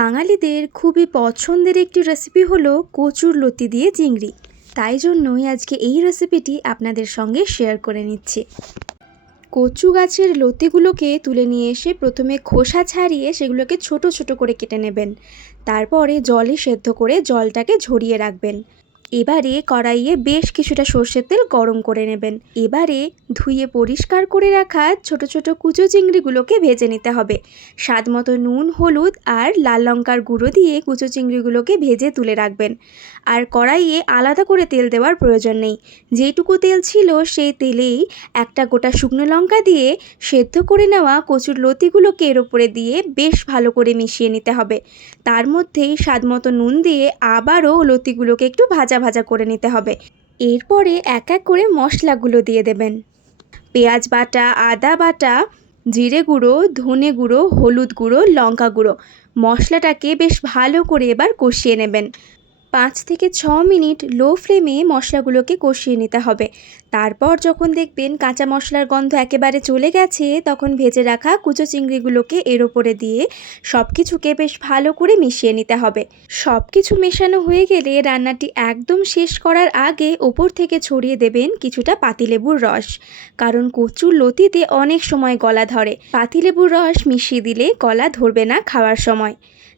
বাঙালিদের খুবই পছন্দের একটি রেসিপি হলো কচুর লতি দিয়ে চিংড়ি। তাই জন্যই আজকে এই রেসিপিটি আপনাদের সঙ্গে শেয়ার করে নিচ্ছি। কচু গাছের লতিগুলোকে তুলে নিয়ে এসে প্রথমে খোসা ছাড়িয়ে সেগুলোকে ছোট ছোট করে কেটে নেবেন। তারপরে জলে সেদ্ধ করে জলটাকে ঝরিয়ে রাখবেন। এবারে কড়াইয়ে বেশ কিছুটা সর্ষের তেল গরম করে নেবেন। এবারে ধুয়ে পরিষ্কার করে রাখা ছোট ছোট কুচো চিংড়িগুলোকে ভেজে নিতে হবে। স্বাদ মতো নুন, হলুদ আর লাল লঙ্কার গুঁড়ো দিয়ে কুচো চিংড়িগুলোকে ভেজে তুলে রাখবেন। আর কড়াইয়ে আলাদা করে তেল দেওয়ার প্রয়োজন নেই। যেটুকু তেল ছিল সেই তেলেই একটা গোটা শুকনো লঙ্কা দিয়ে সেদ্ধ করে নেওয়া কচুর লতিগুলোকে এর ওপরে দিয়ে বেশ ভালো করে মিশিয়ে নিতে হবে। তার মধ্যেই স্বাদ মতো নুন দিয়ে আবারও লতিগুলোকে একটু ভাজা ভাজা করে নিতে হবে। এরপরে এক এক করে মশলাগুলো দিয়ে দেবেন। পেঁয়াজ বাটা, আদা বাটা, জিরে গুঁড়ো, ধনে গুঁড়ো, হলুদ গুঁড়ো, লঙ্কা গুঁড়ো। মশলাটাকে বেশ ভালো করে এবার কষিয়ে নেবেন। পাঁচ থেকে ছ মিনিট লো ফ্লেমে মশলাগুলোকে কষিয়ে নিতে হবে। তারপর যখন দেখবেন কাঁচা মশলার গন্ধ একেবারে চলে গেছে, তখন ভেজে রাখা কুচো চিংড়িগুলোকে এর ওপরে দিয়ে সব কিছুকে বেশ ভালো করে মিশিয়ে নিতে হবে। সব কিছু মেশানো হয়ে গেলে রান্নাটি একদম শেষ করার আগে ওপর থেকে ছড়িয়ে দেবেন কিছুটা পাতিলেবুর রস। কারণ কচুর লতিতে অনেক সময় গলা ধরে। পাতিলেবুর রস মিশিয়ে দিলে গলা ধরবে না খাওয়ার সময়।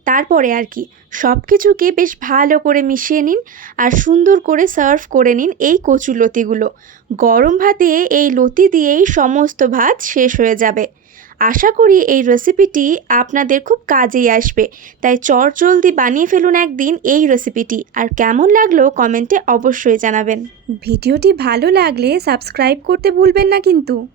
তারপরে আর কি সব কিছুকে বেশ ভালো করে মিশিয়ে নিন আর সুন্দর করে সার্ভ করে নিন এই কচু লতিগুলো। গরম ভাতে এই লতি দিয়েই সমস্ত ভাত শেষ হয়ে যাবে। আশা করি এই রেসিপিটি আপনাদের খুব কাজেই আসবে। তাই চটজলদি বানিয়ে ফেলুন একদিন এই রেসিপিটি আর কেমন লাগল কমেন্টে অবশ্যই জানাবেন। ভিডিওটি ভালো লাগলে সাবস্ক্রাইব করতে ভুলবেন না কিন্তু।